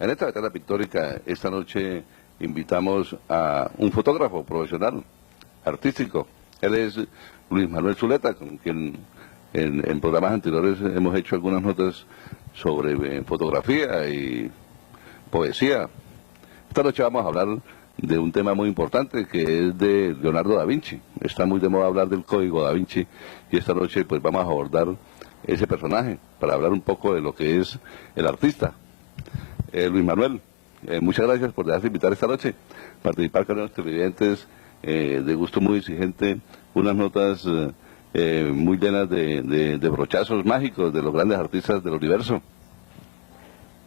En esta ventana pictórica, esta noche invitamos a un fotógrafo profesional, artístico. Él es Luis Manuel Zuleta, con quien en programas anteriores hemos hecho algunas notas sobre fotografía y poesía. Esta noche vamos a hablar de un tema muy importante que es de Leonardo da Vinci. Está muy de moda hablar del Código da Vinci y esta noche pues vamos a abordar ese personaje para hablar un poco de lo que es el artista. Luis Manuel, muchas gracias por dejarse invitar esta noche, participar con los televidentes, de gusto muy exigente, unas notas muy llenas de brochazos mágicos de los grandes artistas del universo.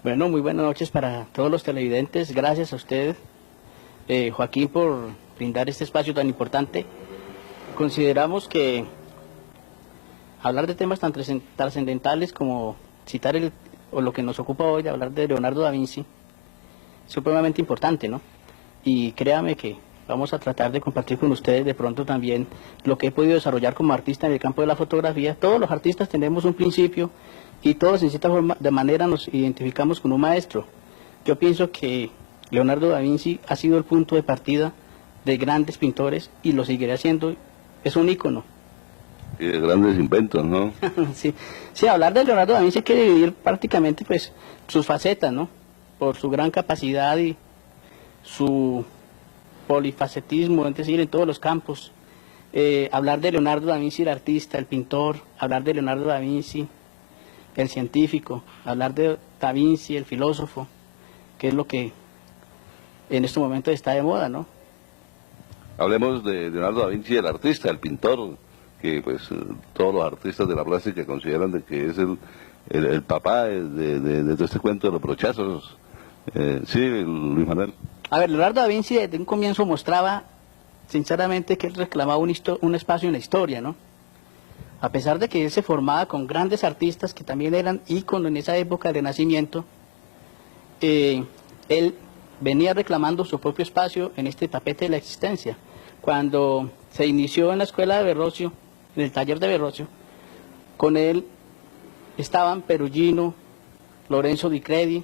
Bueno, muy buenas noches para todos los televidentes. Gracias a usted, Joaquín, por brindar este espacio tan importante. Consideramos que hablar de temas tan trascendentales como citar o lo que nos ocupa hoy, de hablar de Leonardo da Vinci, es supremamente importante, ¿no? Y créame que vamos a tratar de compartir con ustedes de pronto también lo que he podido desarrollar como artista en el campo de la fotografía. Todos los artistas tenemos un principio y todos en cierta forma, de manera nos identificamos con un maestro. Yo pienso que Leonardo da Vinci ha sido el punto de partida de grandes pintores y lo seguirá siendo. Es un ícono. Y de grandes inventos, ¿no? Sí, hablar de Leonardo da Vinci hay que dividir prácticamente pues sus facetas, ¿no? Por su gran capacidad y su polifacetismo, es decir, en todos los campos. Hablar de Leonardo da Vinci, el artista, el pintor, hablar de Leonardo da Vinci, el científico, hablar de da Vinci, el filósofo, que es lo que en estos momentos está de moda, ¿no? Hablemos de Leonardo da Vinci, el artista, el pintor, que pues todos los artistas de la plástica consideran de que es el papá de todo este cuento de los brochazos. Sí, Luis Manuel. A ver, Leonardo da Vinci desde un comienzo mostraba sinceramente que él reclamaba un espacio en la historia, ¿no? A pesar de que él se formaba con grandes artistas que también eran íconos en esa época de Renacimiento, él venía reclamando su propio espacio en este tapete de la existencia. Cuando se inició en la escuela de Verrocchio, en el taller de Verrocchio, con él estaban Perugino, Lorenzo di Credi,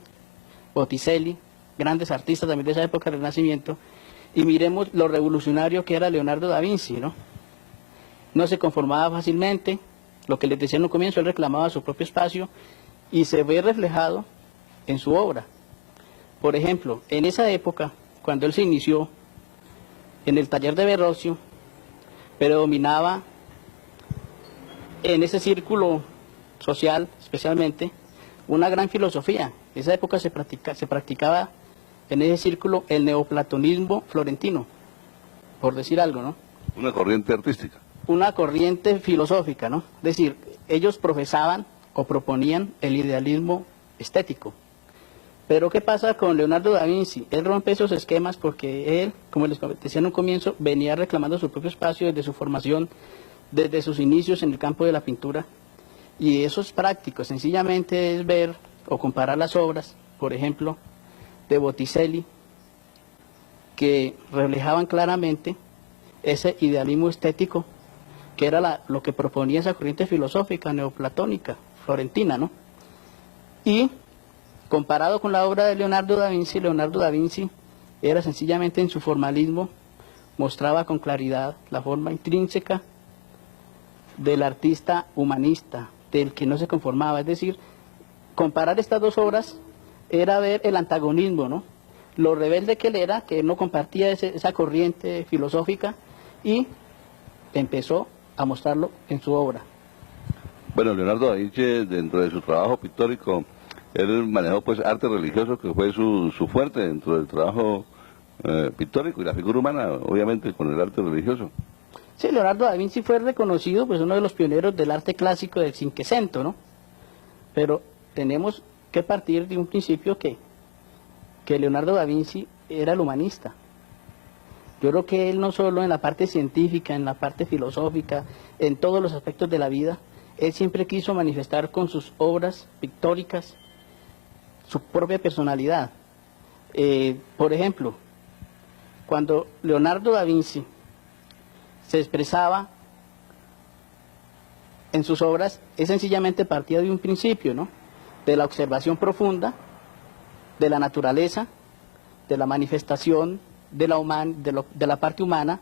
Botticelli, grandes artistas también de esa época del Renacimiento, y miremos lo revolucionario que era Leonardo da Vinci, ¿no? No se conformaba fácilmente, lo que les decía en un comienzo, él reclamaba su propio espacio y se ve reflejado en su obra. Por ejemplo, en esa época, cuando él se inició en el taller de Verrocchio, predominaba en ese círculo social, especialmente, una gran filosofía. En esa época se practicaba en ese círculo el neoplatonismo florentino, por decir algo, ¿no? Una corriente artística. Una corriente filosófica, ¿no? Es decir, ellos profesaban o proponían el idealismo estético. Pero ¿qué pasa con Leonardo da Vinci? Él rompe esos esquemas porque él, como les decía en un comienzo, venía reclamando su propio espacio desde su formación, desde sus inicios en el campo de la pintura. Y eso es práctico, sencillamente es ver o comparar las obras, por ejemplo, de Botticelli, que reflejaban claramente ese idealismo estético, que era lo que proponía esa corriente filosófica neoplatónica, florentina, ¿no? Y comparado con la obra de Leonardo da Vinci era sencillamente en su formalismo, mostraba con claridad la forma intrínseca del artista humanista, del que no se conformaba. Es decir, comparar estas dos obras era ver el antagonismo, ¿no? Lo rebelde que él era, que él no compartía esa corriente filosófica, y empezó a mostrarlo en su obra. Bueno, Leonardo da Vinci, dentro de su trabajo pictórico, él manejó pues arte religioso, que fue su fuerte dentro del trabajo pictórico, y la figura humana, obviamente, con el arte religioso. Sí, Leonardo da Vinci fue reconocido, pues, uno de los pioneros del arte clásico del Cinquecento, ¿no? Pero tenemos que partir de un principio que Leonardo da Vinci era el humanista. Yo creo que él no solo en la parte científica, en la parte filosófica, en todos los aspectos de la vida, él siempre quiso manifestar con sus obras pictóricas su propia personalidad. Por ejemplo, cuando Leonardo da Vinci se expresaba en sus obras, es sencillamente partía de un principio, ¿no? De la observación profunda de la naturaleza, de la manifestación de la parte humana,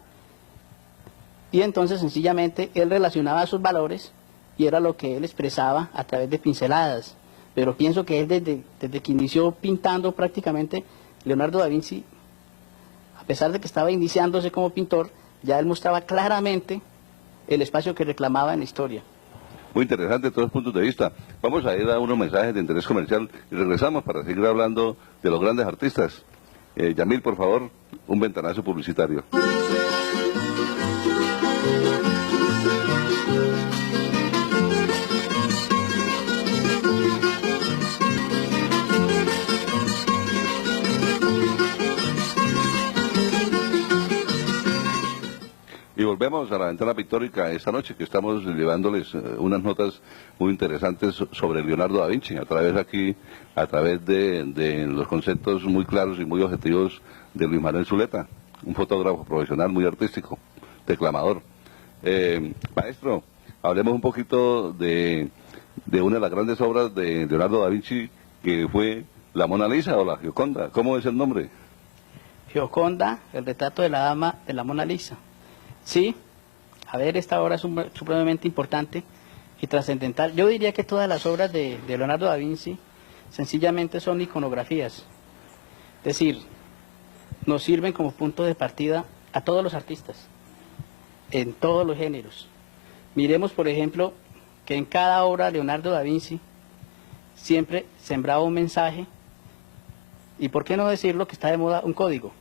y entonces sencillamente él relacionaba sus valores y era lo que él expresaba a través de pinceladas. Pero pienso que él desde que inició pintando prácticamente, Leonardo da Vinci, a pesar de que estaba iniciándose como pintor, ya él mostraba claramente el espacio que reclamaba en la historia. Muy interesante todos los puntos de vista. Vamos a ir a unos mensajes de interés comercial y regresamos para seguir hablando de los grandes artistas. Yamil, por favor, un ventanazo publicitario. Y volvemos a la ventana pictórica esta noche, que estamos llevándoles unas notas muy interesantes sobre Leonardo da Vinci, a través de los conceptos muy claros y muy objetivos de Luis Manuel Zuleta, un fotógrafo profesional muy artístico, declamador. Maestro, hablemos un poquito de una de las grandes obras de Leonardo da Vinci, que fue la Mona Lisa o la Gioconda. ¿Cómo es el nombre? Gioconda, el retrato de la dama de la Mona Lisa. Sí, a ver, esta obra es supremamente importante y trascendental. Yo diría que todas las obras de Leonardo da Vinci sencillamente son iconografías. Es decir, nos sirven como punto de partida a todos los artistas, en todos los géneros. Miremos, por ejemplo, que en cada obra Leonardo da Vinci siempre sembraba un mensaje y, ¿por qué no decirlo que está de moda, un código?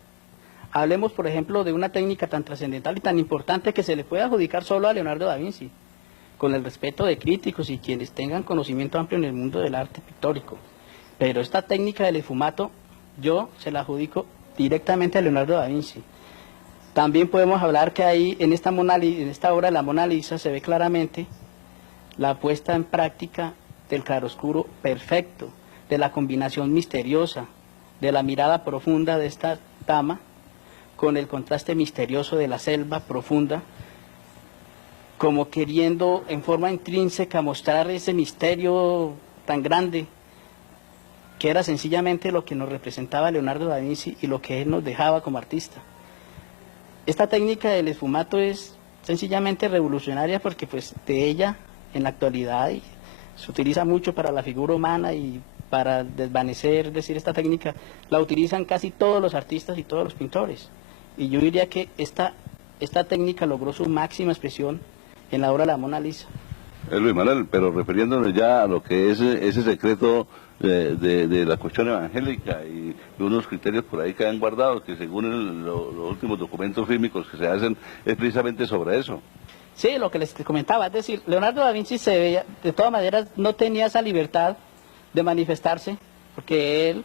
Hablemos, por ejemplo, de una técnica tan trascendental y tan importante que se le puede adjudicar solo a Leonardo da Vinci, con el respeto de críticos y quienes tengan conocimiento amplio en el mundo del arte pictórico. Pero esta técnica del esfumato, yo se la adjudico directamente a Leonardo da Vinci. También podemos hablar que ahí, en esta obra de la Mona Lisa, se ve claramente la puesta en práctica del claroscuro perfecto, de la combinación misteriosa, de la mirada profunda de esta dama, con el contraste misterioso de la selva profunda, como queriendo en forma intrínseca mostrar ese misterio tan grande, que era sencillamente lo que nos representaba Leonardo da Vinci y lo que él nos dejaba como artista. Esta técnica del esfumato es sencillamente revolucionaria porque pues de ella en la actualidad se utiliza mucho para la figura humana y para desvanecer, es decir, esta técnica la utilizan casi todos los artistas y todos los pintores. Y yo diría que esta técnica logró su máxima expresión en la obra de la Mona Lisa. Luis Manuel, pero refiriéndonos ya a lo que es ese secreto de la cuestión evangélica y de unos criterios por ahí que han guardado, que según los últimos documentos fílmicos que se hacen es precisamente sobre eso. Sí, lo que les comentaba, es decir, Leonardo da Vinci se veía, de todas maneras no tenía esa libertad de manifestarse, porque él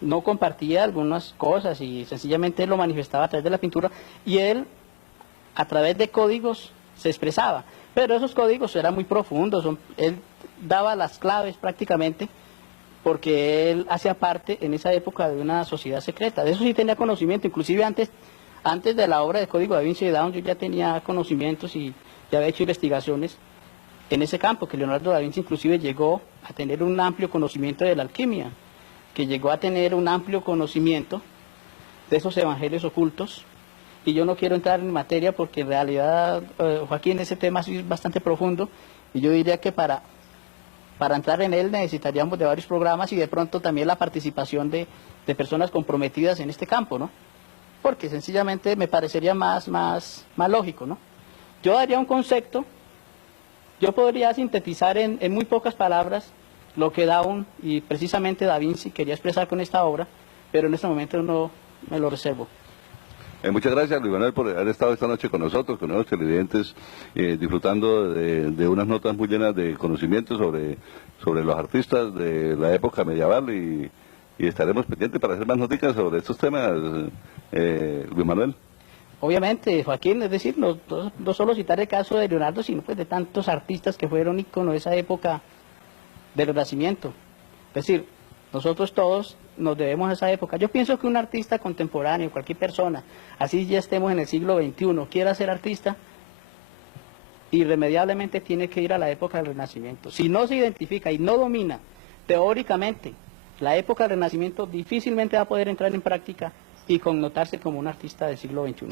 no compartía algunas cosas y sencillamente él lo manifestaba a través de la pintura y él a través de códigos se expresaba, pero esos códigos eran muy profundos, él daba las claves prácticamente porque él hacía parte en esa época de una sociedad secreta, de eso sí tenía conocimiento, inclusive antes de la obra de Código da Vinci de Dawn yo ya tenía conocimientos y ya había hecho investigaciones en ese campo, que Leonardo da Vinci inclusive llegó a tener un amplio conocimiento de la alquimia, que llegó a tener un amplio conocimiento de esos evangelios ocultos, y yo no quiero entrar en materia porque en realidad, Joaquín, ese tema es bastante profundo, y yo diría que para entrar en él necesitaríamos de varios programas y de pronto también la participación de personas comprometidas en este campo, ¿no? Porque sencillamente me parecería más lógico, ¿no? Yo daría un concepto, yo podría sintetizar en muy pocas palabras lo que Dawn y precisamente Da Vinci quería expresar con esta obra, pero en este momento no me lo reservo. Muchas gracias, Luis Manuel, por haber estado esta noche con nosotros, con los televidentes, disfrutando de unas notas muy llenas de conocimientos sobre los artistas de la época medieval y estaremos pendientes para hacer más noticias sobre estos temas, Luis Manuel. Obviamente, Joaquín, es decir, no solo citar el caso de Leonardo, sino pues de tantos artistas que fueron íconos de esa época del Renacimiento. Es decir, nosotros todos nos debemos a esa época. Yo pienso que un artista contemporáneo, cualquier persona, así ya estemos en el siglo XXI, quiera ser artista, irremediablemente tiene que ir a la época del Renacimiento. Si no se identifica y no domina teóricamente la época del Renacimiento difícilmente va a poder entrar en práctica y connotarse como un artista del siglo XXI.